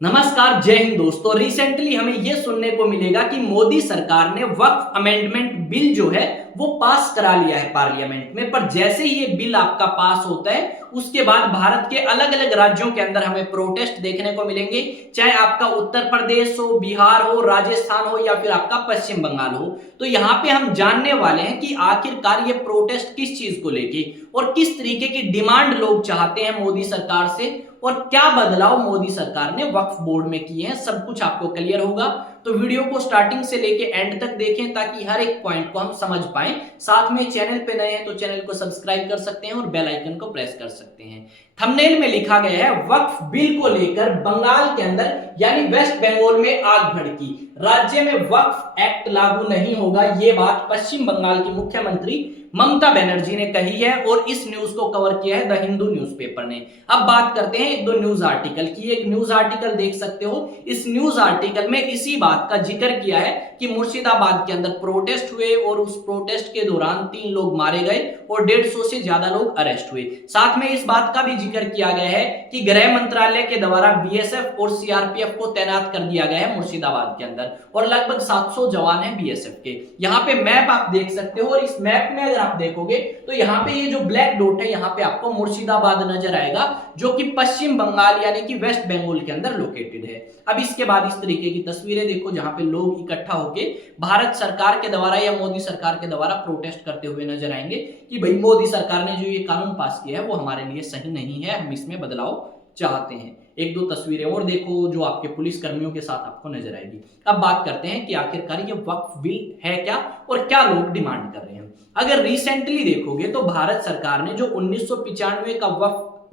नमस्कार, जय हिंद दोस्तों। रिसेंटली हमें यह सुनने को मिलेगा कि मोदी सरकार ने वक्फ अमेंडमेंट बिल जो है वो पास करा लिया है पार्लियामेंट में। पर जैसे ही ये बिल आपका पास होता है उसके बाद भारत के अलग अलग राज्यों के अंदर हमें प्रोटेस्ट देखने को मिलेंगे, चाहे आपका उत्तर प्रदेश हो, बिहार हो, राजस्थान हो या फिर आपका पश्चिम बंगाल हो। तो यहाँ पे हम जानने वाले हैं कि आखिरकार ये प्रोटेस्ट किस चीज को लेके और किस तरीके की डिमांड लोग चाहते हैं मोदी सरकार से और क्या बदलाव मोदी सरकार ने वक्फ बोर्ड में किए हैं। सब कुछ आपको क्लियर होगा, तो वीडियो को स्टार्टिंग से लेके एंड तक देखें ताकि हर एक पॉइंट को हम समझ पाएं। साथ में चैनल पे नए हैं तो चैनल को सब्सक्राइब कर सकते हैं और बेल आइकन को प्रेस कर सकते हैं। थंबनेल में लिखा गया है वक्फ बिल को लेकर बंगाल के अंदर यानी वेस्ट बंगाल में आग भड़की, राज्य में वक्फ एक्ट लागू नहीं होगा। ये बात पश्चिम बंगाल की मुख्यमंत्री ममता बनर्जी ने कही है और इस न्यूज को कवर किया है द हिंदू न्यूज़पेपर ने। अब बात करते हैं एक दो न्यूज आर्टिकल की। एक न्यूज आर्टिकल देख सकते हो, इस न्यूज आर्टिकल में इसी बात का जिक्र किया है कि मुर्शिदाबाद के अंदर प्रोटेस्ट हुए और उस प्रोटेस्ट के दौरान 3 लोग मारे गए और 150 से ज्यादा लोग अरेस्ट हुए। साथ में इस बात का भी जिक्र किया गया है कि गृह मंत्रालय के द्वारा बीएसएफ और सीआरपीएफ को तैनात कर दिया गया है मुर्शिदाबाद के अंदर और लगभग 700 जवान हैं बीएसएफ के। यहाँ पे मैप आप देख सकते हो और इस मैप में अगर आप देखोगे तो यहाँ पे ये जो ब्लैक डॉट है यहाँ पे आपको मुर्शिदाबाद नजर आएगा जो कि पश्चिम बंगाल यानी कि वेस्ट बंगाल के अंदर लोकेटेड है। अब इसके बाद इस तरीके की तस्वीरें देखो जहां पे लोग इकट्ठा होके भारत सरकार के द्वारा या मोदी सरकार के द्वारा प्रोटेस्ट करते हुए नजर आएंगे कि भाई मोदी सरकार ने जो ये कानून पास किया है वो हमारे लिए सही नहीं है, हम इसमें बदलाव चाहते हैं। एक दो तस्वीरें और देखो जो आपके पुलिस कर्मियों के साथ आपको नजर आएगी। अब बात करते हैं कि आखिरकार ये वक्फ बिल है क्या और क्या लोग डिमांड कर रहे हैं। अगर रिसेंटली देखोगे तो भारत सरकार ने जो 1995 का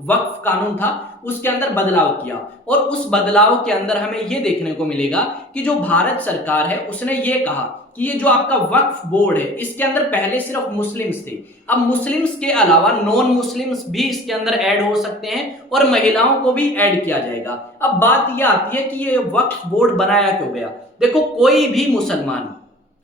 वक्फ कानून था उसके अंदर बदलाव किया और उस बदलाव के अंदर हमें यह देखने को मिलेगा कि जो भारत सरकार है उसने ये कहा कि ये जो आपका वक्फ बोर्ड है इसके अंदर पहले सिर्फ मुस्लिम्स थे, अब मुस्लिम्स के अलावा नॉन मुस्लिम्स भी इसके अंदर ऐड हो सकते हैं और महिलाओं को भी ऐड किया जाएगा। अब बात यह आती है कि ये वक्फ बोर्ड बनाया क्यों गया। देखो, कोई भी मुसलमान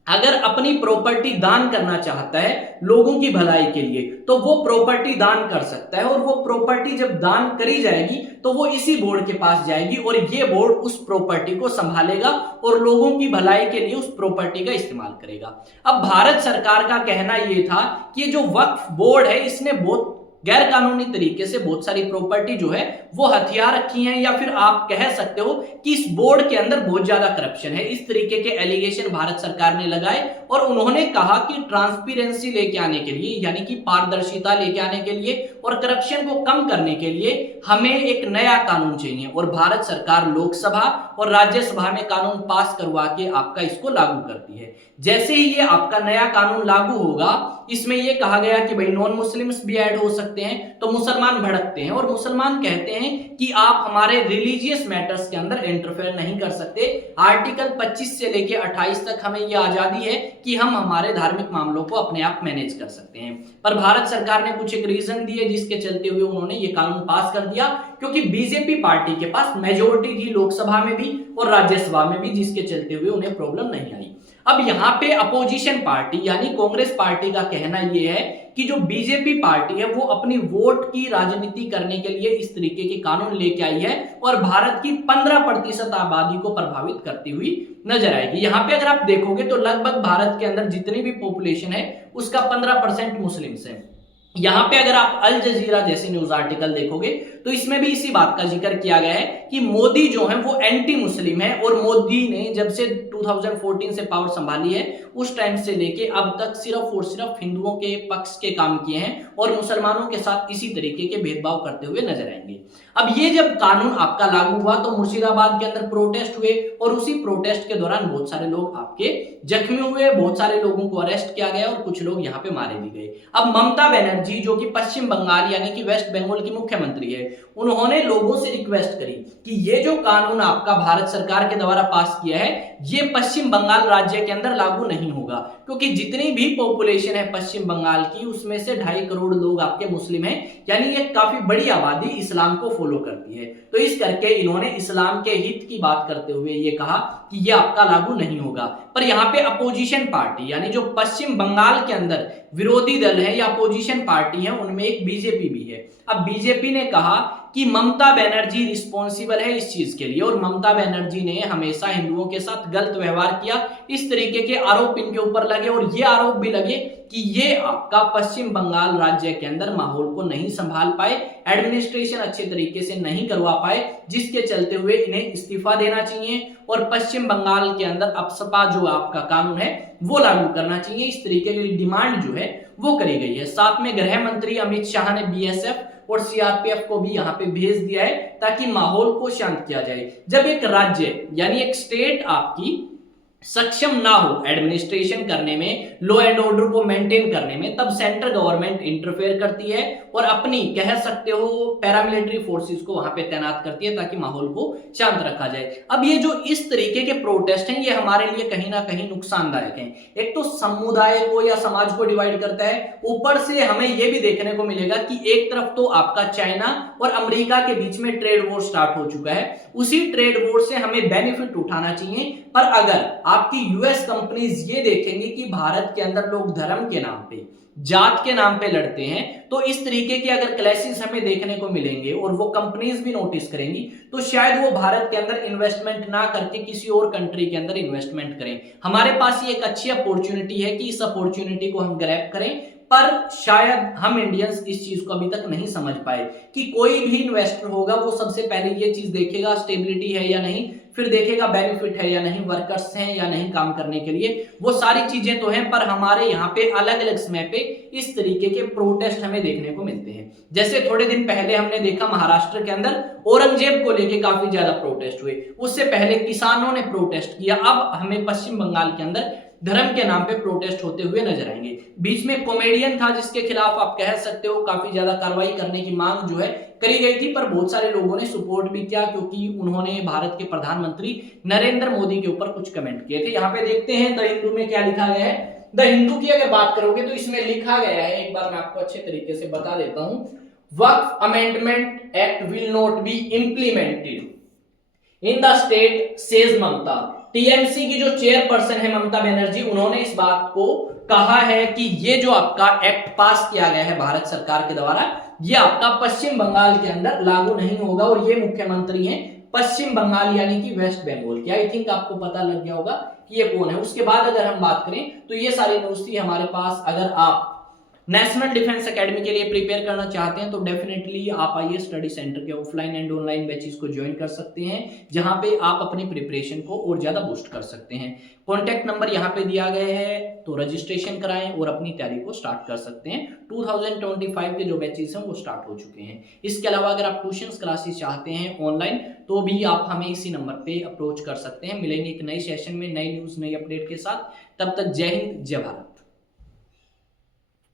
अगर अपनी प्रॉपर्टी दान करना चाहता है लोगों की भलाई के लिए तो वो प्रॉपर्टी दान कर सकता है और वो प्रॉपर्टी जब दान करी जाएगी तो वो इसी बोर्ड के पास जाएगी और ये बोर्ड उस प्रॉपर्टी को संभालेगा और लोगों की भलाई के लिए उस प्रॉपर्टी का इस्तेमाल करेगा। अब भारत सरकार का कहना ये था कि ये जो वक्फ बोर्ड है इसने बहुत गैर कानूनी तरीके से बहुत सारी प्रॉपर्टी जो है वो हथियार रखी हैं या फिर आप कह सकते हो कि इस बोर्ड के अंदर बहुत ज्यादा करप्शन है। इस तरीके के एलिगेशन भारत सरकार ने लगाए और उन्होंने कहा कि ट्रांसपेरेंसी लेके आने के लिए यानी कि पारदर्शिता लेके आने के लिए और करप्शन को कम करने के लिए हमें एक नया कानून चाहिए और भारत सरकार लोकसभा और राज्यसभा में कानून पास करवा के आपका इसको लागू करती है। जैसे ही ये आपका नया कानून लागू होगा इसमें यह कहा गया कि भाई नॉन मुस्लिम्स भी ऐड हो सकते हैं। तो मुसलमान भड़कते हैं और मुसलमान कहते हैं कि आप हमारे रिलीजियस मैटर्स के अंदर इंटरफेयर नहीं कर सकते। आर्टिकल 25 से लेके 28 तक हमें यह आजादी है कि हम हमारे धार्मिक मामलों को अपने आप मैनेज कर सकते हैं। पर भारत सरकार ने कुछ एक रीजन दिए जिसके चलते हुए उन्होंने ये कानून पास कर दिया क्योंकि बीजेपी पार्टी के पास मेजोरिटी थी लोकसभा में भी और राज्यसभा में भी, जिसके चलते हुए उन्हें प्रॉब्लम नहीं आई। अब यहाँ पे अपोजिशन पार्टी यानी कांग्रेस पार्टी का कहना यह है कि जो बीजेपी पार्टी है वो अपनी वोट की राजनीति करने के लिए इस तरीके के कानून लेके आई है और भारत की 15% आबादी को प्रभावित करती हुई नजर आएगी। यहाँ पे अगर आप देखोगे तो लगभग भारत के अंदर जितनी भी पॉपुलेशन है उसका 15% मुस्लिम्स है। यहाँ पे अगर आप अल जजीरा जैसे न्यूज आर्टिकल देखोगे तो इसमें भी इसी बात का जिक्र किया गया है कि मोदी जो है वो एंटी मुस्लिम है और मोदी ने जब से 2014 से पावर संभाली है उस टाइम से लेके अब तक सिर्फ और सिर्फ हिंदुओं के पक्ष के काम किए हैं और मुसलमानों के साथ इसी तरीके के भेदभाव करते हुए नजर आएंगे। अब ये जब कानून आपका लागू हुआ तो मुर्शिदाबाद के अंदर प्रोटेस्ट हुए और उसी प्रोटेस्ट के दौरान बहुत सारे लोग आपके जख्मी हुए, बहुत सारे लोगों को अरेस्ट किया गया और कुछ लोग यहाँ पे मारे भी गए। अब ममता बनर्जी जो कि पश्चिम बंगाल यानी कि वेस्ट बंगाल की मुख्यमंत्री है उन्होंने लोगों से रिक्वेस्ट करी कि ये जो कानून आपका भारत सरकार के द्वारा पास किया है ये पश्चिम बंगाल राज्य के अंदर लागू नहीं होगा क्योंकि जितनी भी पॉपुलेशन है पश्चिम बंगाल की उसमें से 2.5 करोड़ लोग आपके मुस्लिम हैं यानी ये काफी बड़ी आबादी इस्लाम को फॉलो करती है। तो इस करके इन्होंने इस्लाम के हित की बात करते हुए ये कहा कि ये आपका लागू नहीं होगा। पर यहाँ पे अपोजिशन पार्टी यानी जो पश्चिम बंगाल के अंदर विरोधी दल है या अपोजिशन पार्टी है उनमें एक बीजेपी भी है। अब बीजेपी ने कहा कि ममता बनर्जी रिस्पॉन्सिबल है इस चीज के लिए, और ममता बनर्जी ने हमेशा हिंदुओं के साथ गलत व्यवहार किया, इस तरीके के आरोप इनके ऊपर लगे। और ये आरोप भी लगे कि ये आपका पश्चिम बंगाल राज्य के अंदर माहौल को नहीं संभाल पाए, एडमिनिस्ट्रेशन अच्छे तरीके से नहीं करवा पाए, जिसके चलते हुए इन्हें इस्तीफा देना चाहिए और पश्चिम बंगाल के अंदर अपसपा जो आपका कानून है वो लागू करना चाहिए। इस तरीके की डिमांड जो है वो करी गई है। साथ में गृह मंत्री अमित शाह ने बीएसएफ और सीआरपीएफ को भी यहां पे भेज दिया है ताकि माहौल को शांत किया जाए। जब एक राज्य यानी एक स्टेट आपकी सक्षम ना हो एडमिनिस्ट्रेशन करने में, लॉ एंड ऑर्डर को मेंटेन करने में, तब सेंट्रल गवर्नमेंट इंटरफेयर करती है और अपनी कह सकते हो पैरामिलिट्री फोर्सेस को वहां पे तैनात करती है ताकि माहौल को शांत रखा जाए। अब ये जो इस तरीके के प्रोटेस्ट हैं ये हमारे लिए कहीं ना कहीं नुकसानदायक हैं। एक तो समुदाय को या समाज को डिवाइड करता है, ऊपर से हमें ये भी देखने को मिलेगा कि एक तरफ तो आपका चाइना और अमेरिका के बीच में ट्रेड वॉर स्टार्ट हो चुका है, उसी ट्रेड वॉर से हमें बेनिफिट उठाना चाहिए। पर अगर आपकी यूएस कंपनीज ये देखेंगे कि भारत के अंदर लोग धर्म के नाम पे, जात के नाम पे लड़ते हैं, तो इस तरीके के अगर क्लैशेस हमें देखने को मिलेंगे और वो कंपनीज भी नोटिस करेंगी, तो शायद वो भारत के अंदर इन्वेस्टमेंट ना करके किसी और कंट्री के अंदर इन्वेस्टमेंट करें। हमारे पास ये एक अच्छी अपॉर्चुनिटी है कि इस अपॉर्चुनिटी को हम ग्रैब करें, पर शायद हम इंडियंस इस चीज को अभी तक नहीं समझ पाए कि कोई भी इन्वेस्टर होगा वो सबसे पहले ये चीज देखेगा स्टेबिलिटी है या नहीं, फिर देखेगा बेनिफिट है या नहीं, वर्कर्स हैं या नहीं काम करने के लिए, वो सारी चीजें तो हैं। पर हमारे यहाँ पे अलग अलग समय पे इस तरीके के प्रोटेस्ट हमें देखने को मिलते हैं। जैसे थोड़े दिन पहले हमने देखा महाराष्ट्र के अंदर औरंगजेब को लेके काफी ज्यादा प्रोटेस्ट हुए, उससे पहले किसानों ने प्रोटेस्ट किया, अब हमें पश्चिम बंगाल के अंदर धर्म के नाम पे प्रोटेस्ट होते हुए नजर आएंगे। बीच में कॉमेडियन था जिसके खिलाफ आप कह सकते हो काफी ज्यादा कार्रवाई करने की मांग जो है करी गई थी, पर बहुत सारे लोगों ने सपोर्ट भी किया क्योंकि उन्होंने भारत के प्रधानमंत्री नरेंद्र मोदी के ऊपर कुछ कमेंट किए थे। यहाँ पे देखते हैं द हिंदू में क्या लिखा गया है। द हिंदू की अगर बात करोगे तो इसमें लिखा गया है, एक बार मैं आपको अच्छे तरीके से बता देता हूं, Waqf amendment act will not be implemented in the state says Mamata. TMC की जो चेयरपर्सन है ममता बनर्जी, उन्होंने इस बात को कहा है कि ये जो आपका एक्ट पास किया गया है भारत सरकार के द्वारा, ये आपका पश्चिम बंगाल के अंदर लागू नहीं होगा। और ये मुख्यमंत्री हैं पश्चिम बंगाल यानी कि वेस्ट बंगाल के। आई थिंक आपको पता लग गया होगा कि ये कौन है। उसके बाद अगर हम बात करें तो ये सारी न्यूज़ थी हमारे पास। अगर आप नेशनल डिफेंस एकेडमी के लिए प्रिपेयर करना चाहते हैं तो डेफिनेटली आप आइए स्टडी सेंटर के ऑफलाइन एंड ऑनलाइन बैचेस को ज्वाइन कर सकते हैं, जहां पे आप अपनी प्रिपरेशन को और ज्यादा बूस्ट कर सकते हैं। कॉन्टैक्ट नंबर यहाँ पे दिया गया है, तो रजिस्ट्रेशन कराएं और अपनी तैयारी को स्टार्ट कर सकते हैं। 2025 के जो बैचेस हैं वो स्टार्ट हो चुके हैं। इसके अलावा अगर आप ट्यूशंस क्लासेस चाहते हैं ऑनलाइन तो भी आप हमें इसी नंबर पे अप्रोच कर सकते हैं। मिलेंगे एक नई सेशन में नई न्यूज नई अपडेट के साथ। तब तक जय हिंद जय भारत।